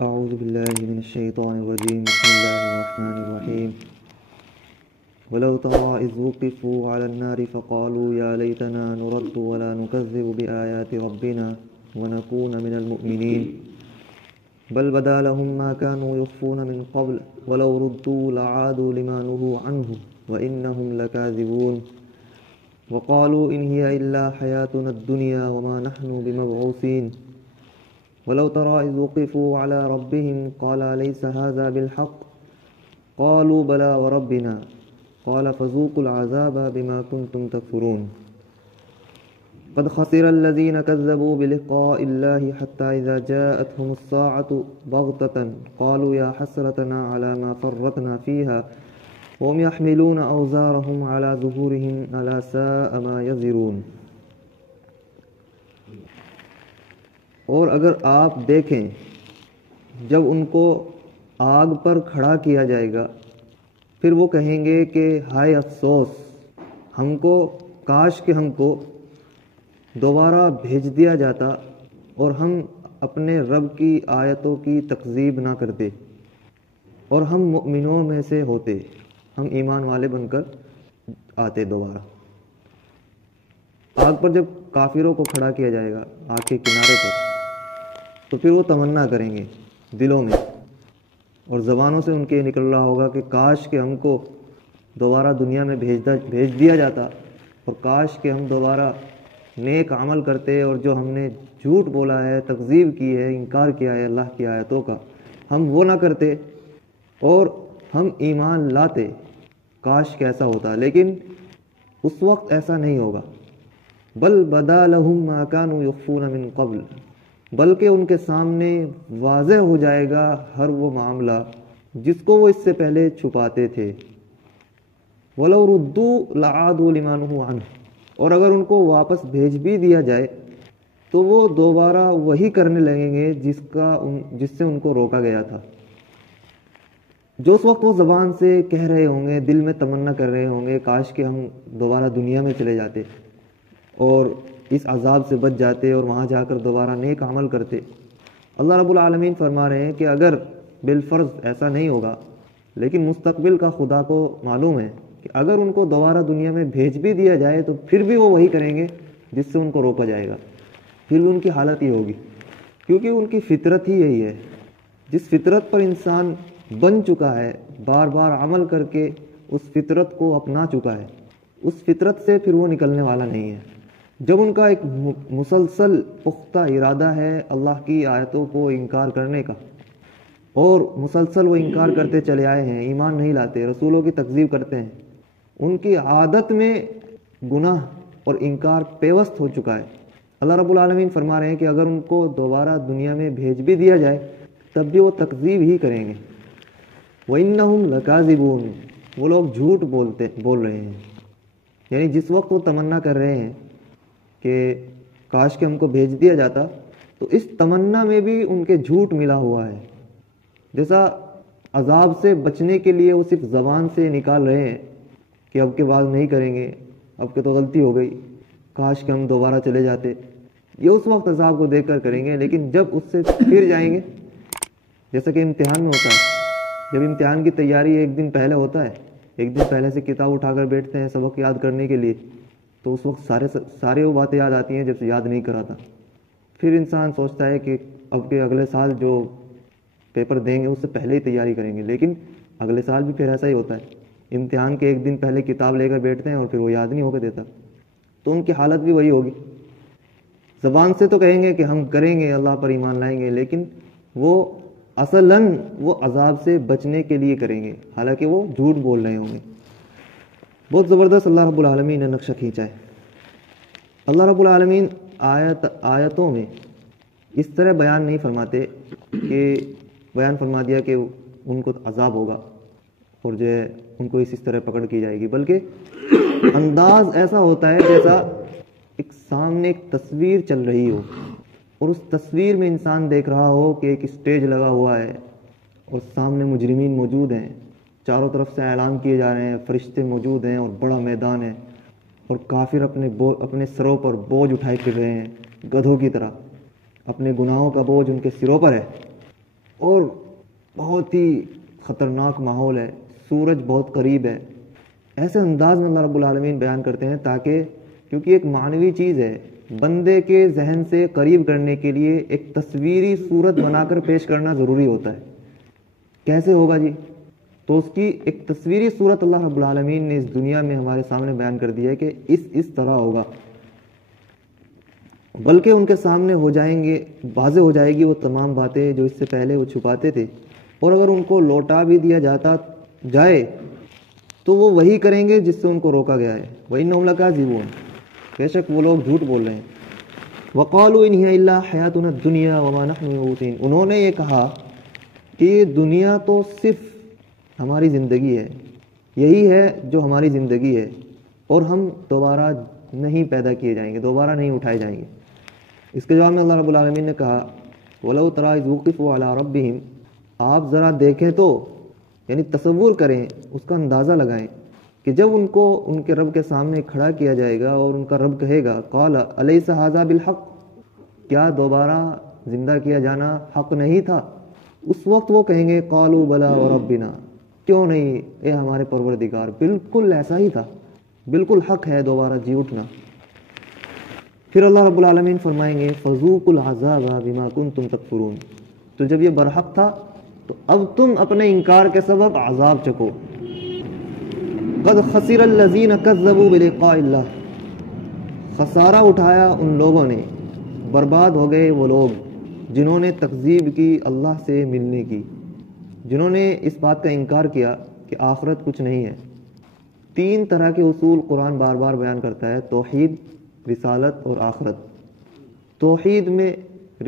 أعوذ بالله من الشيطان الرجيم. بسم الله الرحمن الرحيم. ولو ترى إذ وقفوا على النار فقالوا يا ليتنا نرد ولا نكذب بآيات ربنا ونكون من المؤمنين بل بدا لهم ما كانوا يخفون من قبل ولو ردوا لعادوا لما نهوا عنه وإنهم لكاذبون وقالوا إن هي إلا حياتنا الدنيا وما نحن بمبعوثين ولو ترى إذ وقفوا على ربهم قال أليس هذا بالحق قالوا بلى وربنا قال فذوقوا العذاب بما كنتم تكفرون قد خسر الذين كذبوا بلقاء الله حتى إذا جاءتهم الساعة بغتة قالوا يا حسرتنا على ما فرطنا فيها وهم يحملون أوزارهم على ظهورهم ألا ساء ما يزرون. اور اگر آپ دیکھیں جب ان کو آگ پر کھڑا کیا جائے گا پھر وہ کہیں گے کہ ہائے افسوس ہم کو، کاش کہ ہم کو دوبارہ بھیج دیا جاتا اور ہم اپنے رب کی آیتوں کی تکذیب نہ کرتے اور ہم مؤمنوں میں سے ہوتے، ہم ایمان والے بن کر آتے دوبارہ. آگ پر جب کافروں کو کھڑا کیا جائے گا آگ کے کنارے پر تو پھر وہ تمنا کریں گے دلوں میں اور زبانوں سے ان کے نکل رہا ہوگا کہ کاش کہ ہم کو دوبارہ دنیا میں بھیج دیا جاتا اور کاش کہ ہم دوبارہ نیک عمل کرتے اور جو ہم نے جھوٹ بولا ہے، تکذیب کی ہے، انکار کیا ہے اللہ کی آیتوں کا، ہم وہ نہ کرتے اور ہم ایمان لاتے. کاش کہ ایسا ہوتا، لیکن اس وقت ایسا نہیں ہوگا. بل بدا لہم ما کانوا یخفون من قبل، بلکہ ان کے سامنے واضح ہو جائے گا ہر وہ معاملہ جس کو وہ اس سے پہلے چھپاتے تھے. وَلَوْ رُدُّوا لَعَادُوا لِمَا نُهُوا عَنْهُ، اور اگر ان کو واپس بھیج بھی دیا جائے تو وہ دوبارہ وہی کرنے لگیں گے جس سے ان کو روکا گیا تھا. جو اس وقت وہ زبان سے کہہ رہے ہوں گے، دل میں تمنا کر رہے ہوں گے کاش کہ ہم دوبارہ دنیا میں چلے جاتے اور اس عذاب سے بچ جاتے اور وہاں جا کر دوبارہ نیک عمل کرتے. اللہ رب العالمین فرما رہے ہیں کہ اگر بالفرض ایسا نہیں ہوگا، لیکن مستقبل کا خدا کو معلوم ہے کہ اگر ان کو دوبارہ دنیا میں بھیج بھی دیا جائے تو پھر بھی وہ وہی کریں گے جس سے ان کو روکا جائے گا. پھر بھی ان کی حالت یہ ہوگی، کیونکہ ان کی فطرت ہی یہی ہے. جس فطرت پر انسان بن چکا ہے، بار بار عمل کر کے اس فطرت کو اپنا چکا ہے، اس فطرت سے پھر وہ نکلنے والا نہیں ہے. جب ان کا ایک مسلسل پختہ ارادہ ہے اللہ کی آیتوں کو انکار کرنے کا اور مسلسل وہ انکار کرتے چلے آئے ہیں، ایمان نہیں لاتے، رسولوں کی تکذیب کرتے ہیں، ان کی عادت میں گناہ اور انکار پیوست ہو چکا ہے. اللہ رب العالمین فرما رہے ہیں کہ اگر ان کو دوبارہ دنیا میں بھیج بھی دیا جائے تب بھی وہ تکذیب ہی کریں گے. وَإِنَّهُمْ لَكَاذِبُونَ، وہ لوگ جھوٹ بول رہے ہیں. یعنی جس وقت وہ تمنا کر رہے ہیں کہ کاش کہ ہم کو بھیج دیا جاتا تو اس تمنا میں بھی ان کے جھوٹ ملا ہوا ہے. جیسا عذاب سے بچنے کے لیے وہ صرف زبان سے نکال رہے ہیں کہ اب کے بعد نہیں کریں گے، اب کے تو غلطی ہو گئی، کاش کہ ہم دوبارہ چلے جاتے، یہ اس وقت عذاب کو دیکھ کر کریں گے. لیکن جب اس سے پھر جائیں گے، جیسا کہ امتحان میں ہوتا ہے، جب امتحان کی تیاری ایک دن پہلے ہوتا ہے، ایک دن پہلے سے کتاب اٹھا کر بیٹھتے ہیں سبق یاد کرنے کے لیے، تو اس وقت سارے وہ باتیں یاد آتی ہیں جب سے یاد نہیں کرا تھا. پھر انسان سوچتا ہے کہ اب کے اگلے سال جو پیپر دیں گے اس سے پہلے ہی تیاری کریں گے، لیکن اگلے سال بھی پھر ایسا ہی ہوتا ہے، امتحان کے ایک دن پہلے کتاب لے کر بیٹھتے ہیں اور پھر وہ یاد نہیں ہو کے دیتا. تو ان کی حالت بھی وہی ہوگی. زبان سے تو کہیں گے کہ ہم کریں گے، اللہ پر ایمان لائیں گے، لیکن وہ اصلاً وہ عذاب سے بچنے کے لیے کریں گے، حالانکہ وہ جھوٹ بول رہے ہوں گے. بہت زبردست اللہ رب العالمین نے نقشہ کھینچا ہے. اللہ رب العالمین آیتوں میں اس طرح بیان نہیں فرماتے کہ بیان فرما دیا کہ ان کو عذاب ہوگا اور جو ہے ان کو اس طرح پکڑ کی جائے گی، بلکہ انداز ایسا ہوتا ہے جیسا ایک سامنے ایک تصویر چل رہی ہو اور اس تصویر میں انسان دیکھ رہا ہو کہ ایک اسٹیج لگا ہوا ہے اور سامنے مجرمین موجود ہیں، چاروں طرف سے اعلان کیے جا رہے ہیں، فرشتے موجود ہیں اور بڑا میدان ہے اور کافر اپنے سروں پر بوجھ اٹھائے پھر رہے ہیں گدھوں کی طرح، اپنے گناہوں کا بوجھ ان کے سروں پر ہے اور بہت ہی خطرناک ماحول ہے، سورج بہت قریب ہے، ایسے انداز میں اللہ رب العالمین بیان کرتے ہیں تاکہ، کیونکہ ایک معنوی چیز ہے، بندے کے ذہن سے قریب کرنے کے لیے ایک تصویری صورت بنا کر پیش کرنا ضروری ہوتا ہے۔ کیسے ہوگا جی؟ تو اس کی ایک تصویری صورت اللہ رب العالمین نے اس دنیا میں ہمارے سامنے بیان کر دی ہے کہ اس طرح ہوگا، بلکہ ان کے سامنے ہو جائیں گے، واضح ہو جائے گی وہ تمام باتیں جو اس سے پہلے وہ چھپاتے تھے، اور اگر ان کو لوٹا بھی دیا جائے تو وہ وہی کریں گے جس سے ان کو روکا گیا ہے۔ وَإِنَّهُمْ لَكَاذِبُونَ، بے شک وہ لوگ جھوٹ بول رہے ہیں۔ وَقَالُوا إِنْ هِيَ إِلَّا حَيَاتُنَا الدُّنْيَا وَمَا نَحْنُ بِمَبْعُوثِينَ، انہوں نے یہ کہا کہ دنیا تو صرف ہماری زندگی ہے، یہی ہے جو ہماری زندگی ہے، اور ہم دوبارہ نہیں پیدا کیے جائیں گے، دوبارہ نہیں اٹھائے جائیں گے۔ اس کے جواب میں اللہ رب العالمین نے کہا وَلَوْ تَرَىٰ إِذْ وُقِفُوا عَلَىٰ رَبِّهِمْ، آپ ذرا دیکھیں تو، یعنی تصور کریں، اس کا اندازہ لگائیں کہ جب ان کو ان کے رب کے سامنے کھڑا کیا جائے گا اور ان کا رب کہے گا قَالَ أَلَيْسَ هَٰذَا بِالْحَقِّ، کیا دوبارہ زندہ کیا جانا حق نہیں تھا؟ اس وقت وہ کہیں گے قَالُوا بَلَىٰ وَرَبِّنَا، کیوں نہیں اے ہمارے پروردگار، بالکل ایسا ہی تھا، بالکل حق ہے دوبارہ جی اٹھنا۔ پھر اللہ رب العالمین فرمائیں گے فَذُوقُوا الْعَذَابَ بِمَا كُنتُمْ تَكْفُرُونَ، تو جب یہ برحق تھا تو اب تم اپنے انکار کے سبب عذاب چکو۔ قَدْ خَسِرَ الَّذِينَ كَذَّبُوا بِلِقَاءِ اللَّهِ، خسارہ اٹھایا ان لوگوں نے، برباد ہو گئے وہ لوگ جنہوں نے تکذیب کی اللہ سے ملنے کی، جنہوں نے اس بات کا انکار کیا کہ آخرت کچھ نہیں ہے۔ تین طرح کے اصول قرآن بار بار بیان کرتا ہے، توحید، رسالت اور آخرت۔ توحید میں،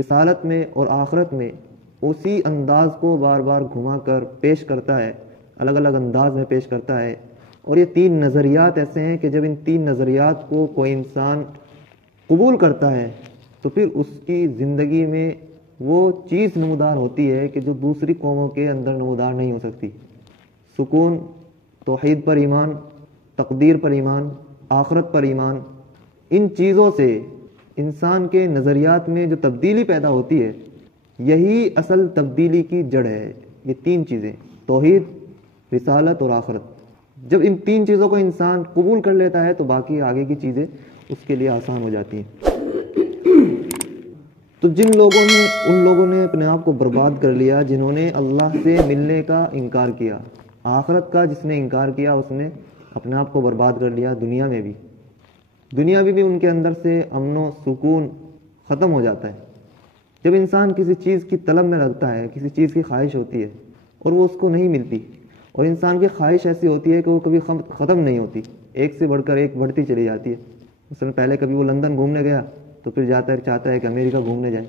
رسالت میں اور آخرت میں اسی انداز کو بار بار گھما کر پیش کرتا ہے، الگ الگ انداز میں پیش کرتا ہے، اور یہ تین نظریات ایسے ہیں کہ جب ان تین نظریات کو کوئی انسان قبول کرتا ہے تو پھر اس کی زندگی میں وہ چیز نمودار ہوتی ہے کہ جو دوسری قوموں کے اندر نمودار نہیں ہو سکتی۔ سکون، توحید پر ایمان، تقدیر پر ایمان، آخرت پر ایمان، ان چیزوں سے انسان کے نظریات میں جو تبدیلی پیدا ہوتی ہے، یہی اصل تبدیلی کی جڑ ہے۔ یہ تین چیزیں، توحید، رسالت اور آخرت، جب ان تین چیزوں کو انسان قبول کر لیتا ہے تو باقی آگے کی چیزیں اس کے لیے آسان ہو جاتی ہیں۔ تو جن لوگوں نے، ان لوگوں نے اپنے آپ کو برباد کر لیا جنہوں نے اللہ سے ملنے کا انکار کیا، آخرت کا جس نے انکار کیا اس نے اپنے آپ کو برباد کر لیا۔ دنیا میں بھی، دنیا میں بھی ان کے اندر سے امن و سکون ختم ہو جاتا ہے۔ جب انسان کسی چیز کی طلب میں لگتا ہے، کسی چیز کی خواہش ہوتی ہے اور وہ اس کو نہیں ملتی، اور انسان کی خواہش ایسی ہوتی ہے کہ وہ کبھی ختم نہیں ہوتی، ایک سے بڑھ کر ایک بڑھتی چلی جاتی ہے۔ مثلا پہلے کبھی وہ لندن گھومنے گیا تو پھر چاہتا ہے کہ امریکہ گھومنے جائے،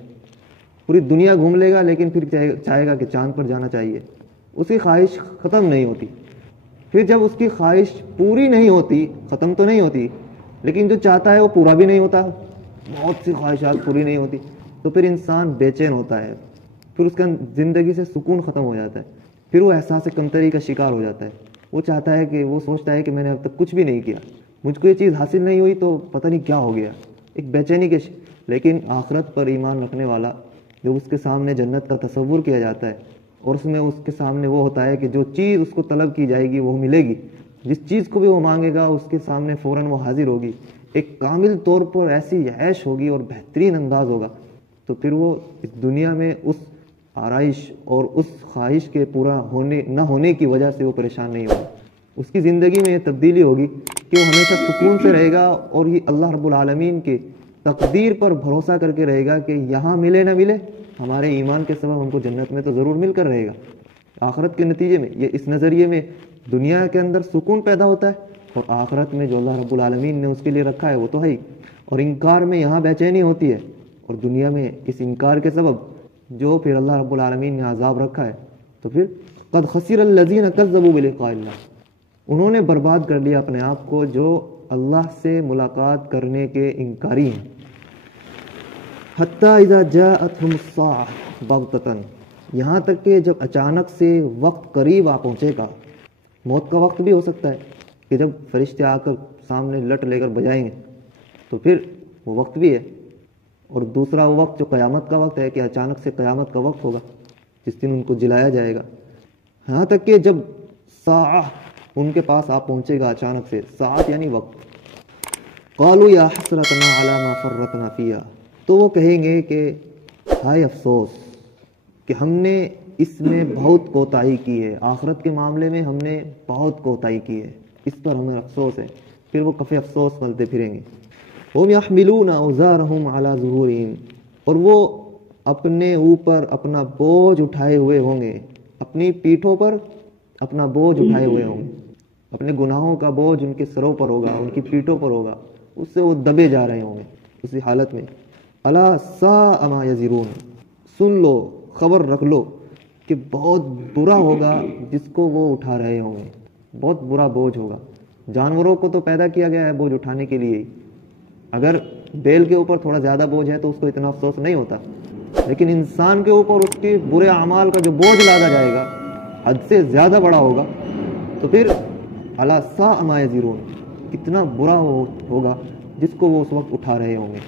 پوری دنیا گھوم لے گا لیکن پھر چاہے گا کہ چاند پر جانا چاہیے۔ اس کی خواہش ختم نہیں ہوتی۔ پھر جب اس کی خواہش پوری نہیں ہوتی، ختم تو نہیں ہوتی، لیکن جو چاہتا ہے وہ پورا بھی نہیں ہوتا، بہت سی خواہشات پوری نہیں ہوتی، تو پھر انسان بے چین ہوتا ہے، پھر اس کا زندگی سے سکون ختم ہو جاتا ہے، پھر وہ احساس کمتری کا شکار ہو جاتا ہے۔ وہ چاہتا ہے کہ، وہ سوچتا ہے کہ میں نے اب تک کچھ بھی نہیں کیا، مجھ کو یہ چیز حاصل نہیں ہوئی تو پتہ نہیں کیا ہو گیا، ایک بے چینی کے لیکن آخرت پر ایمان رکھنے والا، جب اس کے سامنے جنت کا تصور کیا جاتا ہے اور اس میں اس کے سامنے وہ ہوتا ہے کہ جو چیز اس کو طلب کی جائے گی وہ ملے گی، جس چیز کو بھی وہ مانگے گا اس کے سامنے فوراً وہ حاضر ہوگی، ایک کامل طور پر ایسی عیش ہوگی اور بہترین انداز ہوگا، تو پھر وہ اس دنیا میں اس آرائش اور اس خواہش کے پورا ہونے نہ ہونے کی وجہ سے وہ پریشان نہیں ہوگا۔ اس کی زندگی میں یہ تبدیلی ہوگی کہ وہ ہمیشہ سکون سے رہے گا، اور یہ اللہ رب العالمین کے تقدیر پر بھروسہ کر کے رہے گا کہ یہاں ملے نہ ملے، ہمارے ایمان کے سبب ہم کو جنت میں تو ضرور مل کر رہے گا۔ آخرت کے نتیجے میں یہ اس نظریے میں دنیا کے اندر سکون پیدا ہوتا ہے، اور آخرت میں جو اللہ رب العالمین نے اس کے لیے رکھا ہے وہ تو ہے ہی، اور انکار میں یہاں بے چینی ہوتی ہے، اور دنیا میں اس انکار کے سبب جو پھر اللہ رب العالمین نے عذاب رکھا ہے، تو پھر قد خسر الذین کذبوا بلقاء اللہ، انہوں نے برباد کر لیا اپنے آپ کو جو اللہ سے ملاقات کرنے کے انکاری ہیں۔ حتی اذا جاءتهم الساعة بغتۃ، یہاں تک کہ جب اچانک سے وقت قریب آ پہنچے گا، موت کا وقت بھی ہو سکتا ہے کہ جب فرشتے آ کر سامنے لٹ لے کر بجائیں گے، تو پھر وہ وقت بھی ہے، اور دوسرا وہ وقت جو قیامت کا وقت ہے کہ اچانک سے قیامت کا وقت ہوگا۔ جس دن ان کو جلایا جائے گا، یہاں تک کہ جب ساعہ ان کے پاس آپ پہنچے گا اچانک سے، ساعت یعنی وقت، قالوا یا حسرتنا علی ما فرطنا فیہا، تو وہ کہیں گے کہ ہائے افسوس کہ ہم نے اس میں بہت کوتاہی کی ہے، آخرت کے معاملے میں ہم نے بہت کوتاہی کی ہے، اس پر ہمیں افسوس ہے۔ پھر وہ کفِ افسوس ملتے پھریں گے۔ ہم یحملون اوزارہم علی ظہورہم، اور وہ اپنے اوپر اپنا بوجھ اٹھائے ہوئے ہوں گے، اپنی پیٹھوں پر اپنا بوجھ اٹھائے ہوئے ہوں گے، اپنے گناہوں کا بوجھ ان کے سروں پر ہوگا، ان کی پیٹھوں پر ہوگا، اس سے وہ دبے جا رہے ہوں گے اسی حالت میں۔ الا ساء ما یزرون، سن لو، خبر رکھ لو کہ بہت برا ہوگا جس کو وہ اٹھا رہے ہوں گے، بہت برا بوجھ ہوگا۔ جانوروں کو تو پیدا کیا گیا ہے بوجھ اٹھانے کے لیے ہی، اگر بیل کے اوپر تھوڑا زیادہ بوجھ ہے تو اس کو اتنا افسوس نہیں ہوتا، لیکن انسان کے اوپر اس کے برے اعمال کا جو بوجھ لادا جائے گا حد سے زیادہ بڑا ہوگا، تو پھر الا ساء ما یزرون، کتنا برا ہوگا جس کو وہ اس وقت اٹھا رہے ہوں گے۔